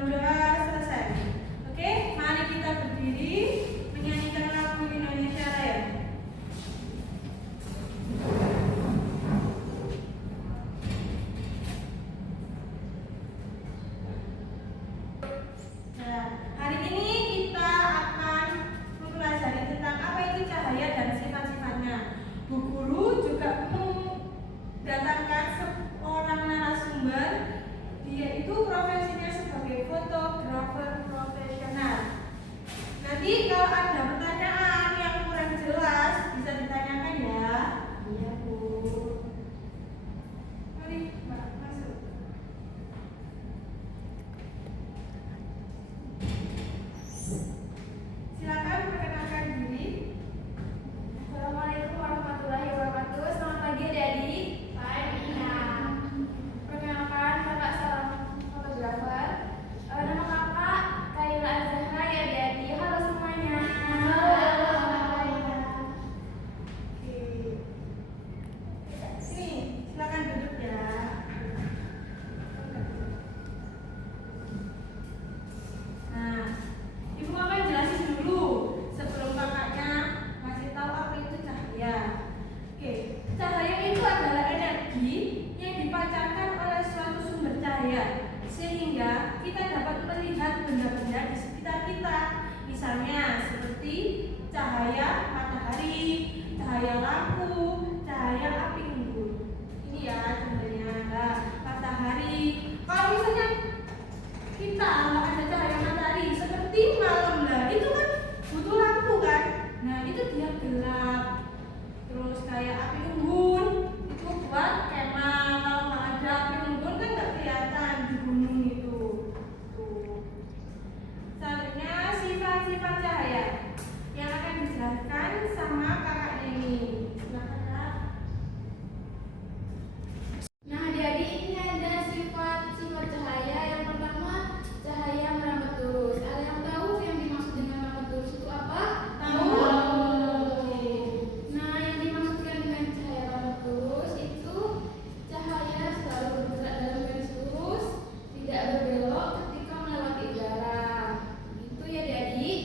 berdoa selesai. Oke, mari kita berdiri menyanyikan lagu Indonesia Raya. Nah, hari ini kita akan mempelajari tentang apa itu cahaya dan sifat-sifatnya. Bu Guru juga mendatangkan seorang narasumber. Dia itu profesinya sebagai fotografer profesional. Nanti kalau ada pertanyaan yang kurang jelas bisa ditanyakan ya. Iya Bu. Mari Mbak masuk. Silakan perkenalkan diri. Assalamualaikum warahmatullahi wabarakatuh. Selamat pagi adik-adik. Pagi. Perkenalkan, kakak seorang fotografer. Nama kakak Kaila Azahra ya adik-adik. Halo semuanya. Oke. Sini, silakan duduk ya. Nah, Ibu akan jelasin dulu sebelum kakaknya ngasih tahu apa itu cahaya. Oke, cahaya itu adalah energi yang dipancarkan oleh suatu sumber cahaya sehingga kita dapat melihat benda-benda di sekitar kita. Misalnya seperti cahaya matahari, cahaya lampu, cahaya api unggun. Ini ya contohnya. Nah, matahari. Kalau misalnya kita nggak ada cahaya matahari seperti malam lah, itu kan butuh lampu kan. Nah itu dia gelap. Terus kayak api unggun itu buat kemah. Kalau nggak ada api unggun kan nggak kelihatan di gunung itu. Tuh. Selanjutnya sifat-sifat cahaya yang akan dijelaskan sama kakaknya ini. Silakan Kak. Nah, adik-adik, ini ada sifat-sifat cahaya. Yang pertama, cahaya merambat lurus. Ada yang tahu yang dimaksud dengan merambat lurus itu apa? Tahu. Nah, yang dimaksudkan dengan cahaya merambat lurus itu cahaya selalu bergerak dalam garis lurus, tidak berbelok ketika melewati udara. Itu ya adik-adik.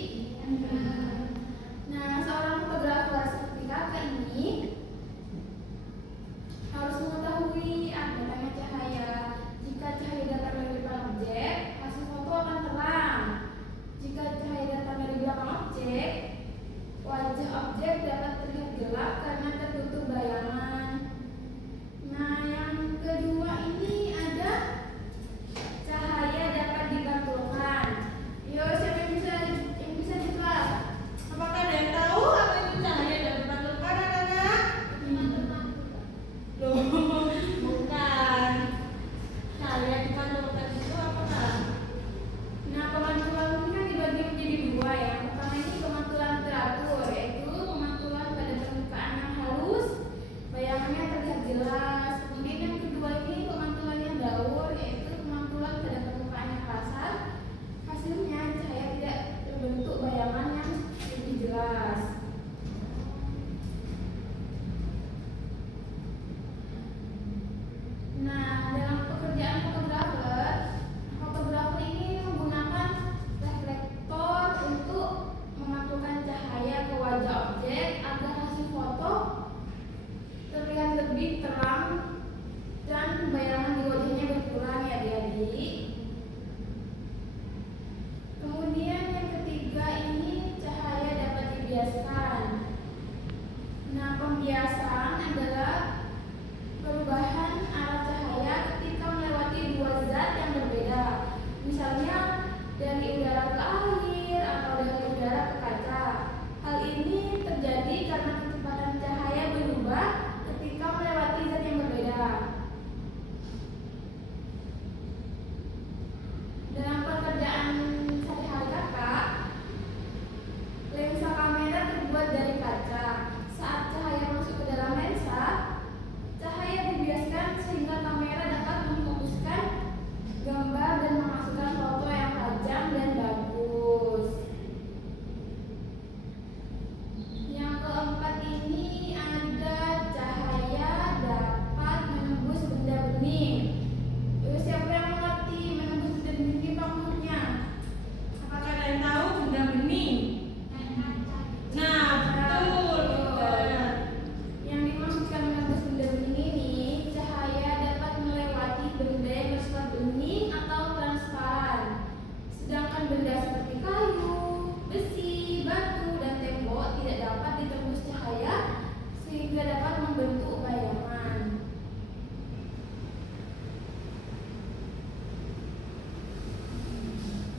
Nah, seorang fotografer seperti kakak ini harus mengetahui ada namanya cahaya. Jika cahaya datang dari depan objek, hasil foto akan terang. Jika cahaya datang dari belakang objek, wajah objek dapat terlihat gelap karena tertutup bayangan. Nah, yang kedua ini ada cahaya dapat dipantulkan. Yo, siapa yang bisa dikelas? Apakah ada yang tahu apa itu cahaya dan dipantulkan anak-anak? Loh, bukan. Cahaya dipantulkan itu apa Kak? Nah, pemantulan ini kan dibagi menjadi dua ya. Pertama ini pemantulan teratur, yaitu pemantulan pada permukaan yang halus, bayangannya terlihat jelas. Kemudian yang kedua ini pemantulan yang daur, yaitu pemantulan pada permukaan yang kasar. Hasilnya cahaya tidak terbentuk bayangan yang lebih jelas. Nah, dalam pekerjaan fotografer ini menggunakan reflektor untuk memantulkan cahaya ke wajah objek agar hasil foto terlihat lebih terang dan bayangan di wajahnya berkurang ya adik-adik. Kemudian yang ketiga ini cahaya dapat dibiaskan. Nah, pembiasan adalah perubahan arah cahaya ketika melewati dua zat yang berbeda. Misalnya dari udara ke air atau dari udara ke kaca. Hal ini terjadi karena kecepatan cahaya berubah ketika melewati zat yang berbeda. membentuk bayangan.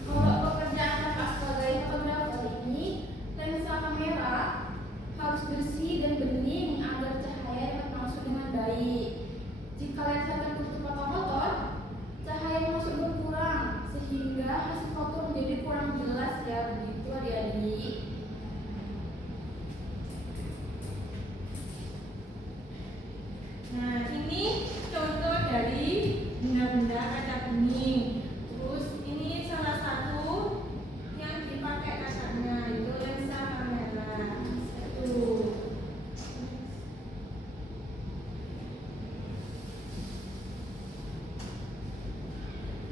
Kalau pekerjaan Kakak sebagai fotografer ini, lensa kamera harus bersih dan bening agar cahaya dapat masuk dengan baik. Jika lensa tertutup atau kotor, cahaya masuk berkurang sehingga hasil foto menjadi kurang jelas ya, begitu adik-adik. Nah, ini contoh dari benda-benda kaca kuning. Terus ini salah satu yang dipakai kakaknya, itu lensa kamera. Tuh.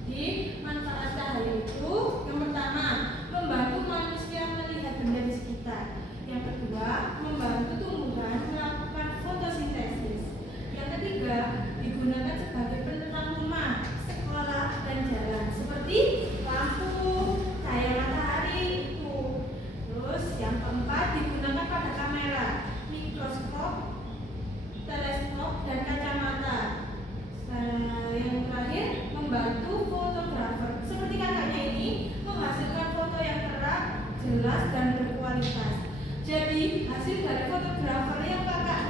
Jadi manfaat cahaya itu yang pertama membantu manusia melihat benda di sekitar. Yang kedua membantu tumbuhan melakukan fotosintesis. Yang ketiga digunakan sebagai penerang rumah, sekolah, dan jalan seperti lampu, cahaya matahari itu. Terus yang keempat digunakan pada kamera, mikroskop, teleskop, dan kacamata. Yang terakhir membantu fotografer seperti kakaknya ini menghasilkan foto yang terang, jelas, dan berkualitas. Jadi hasil dari fotografer yang kakak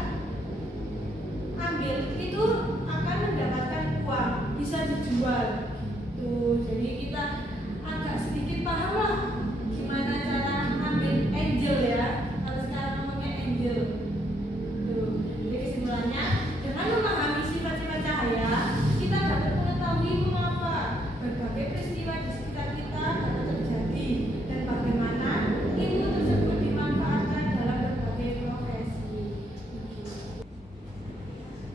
ambil itu akan mendapatkan uang, bisa dijual. Tuh, jadi kita agak sedikit paham lah gimana cara ambil angel ya. Kalau sekarang ngomongnya angel. Tuh, jadi kesimpulannya dengan memahami sifat-sifat cahaya, kita dapat mengetahui mengapa berbagai peristiwa di sekitar kita dapat terjadi dan bagaimana ilmu tersebut dimanfaatkan dalam berbagai profesi.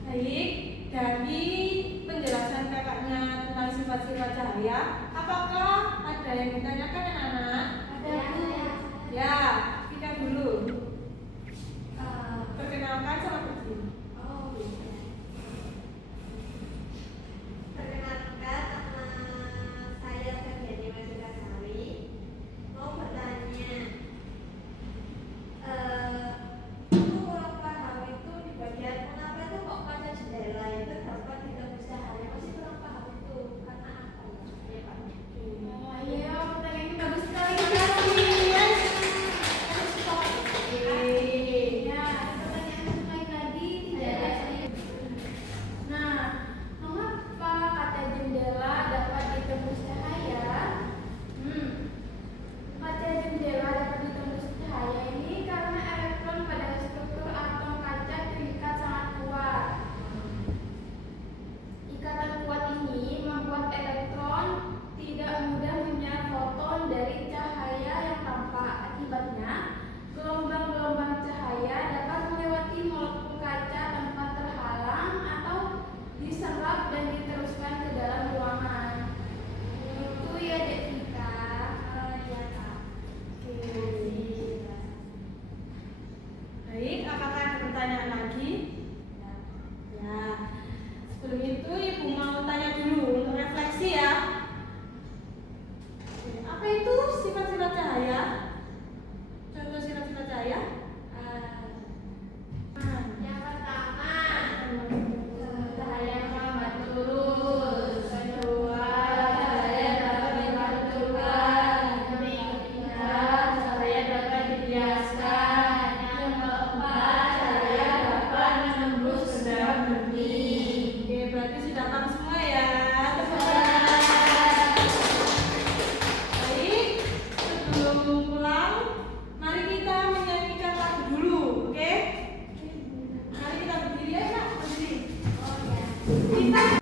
Baik, dari penjelasan kakaknya tentang sifat-sifat cahaya, apakah ada yang ditanyakan anak-anak? Ada. Ya, kita dulu. Perkenalkan sama kecil. Perkenalkan, nama saya Ferdiani Masika Sari. Mau bertanya, aku kurang paham itu di bagian kenapa itu kok kaca jendela itu dapat ditembus cahaya, masih kurang paham itu karena apa ya Pak? Iya, pertanyaannya bagus sekali. Ya, pertanyaan lain tadi tidak ada saya. Nah, mengapa kaca jendela dapat ditembus cahaya? Kaca jendela dapat ditembus cahaya ini karena elektron pada struktur atom kaca terikat sangat kuat. Ikatan kuat ini membuat elektron tidak mudah menyerap foton dari cahaya yang tampak. Akibatnya, gelombang-gelombang cahaya dapat melewati molekul kaca tanpa terhalang atau diserap dan diteruskan ke dalam ruangan. Itu ya, Dek Vika. Ya Kak. Baik, apakah ada pertanyaan lagi? Ya. Sebelum itu Ibu mau tanya dulu untuk refleksi ya. Oke, apa itu sifat-sifat cahaya? Contoh sifat-sifat cahaya? Yang pertama, Cahaya melambat lurus. Kedua, cahaya dapat dipantulkan. Ketiga, cahaya dapat dibiaskan. Yang keempat, cahaya dapat menembus benda bening. Oke, berarti sudah paham semua ya. Baik, sebelum pulang, mari kita menyanyikan lagu dulu, oke? Mari kita berdiri ya, Kak. Berdiri. oh ya. Kita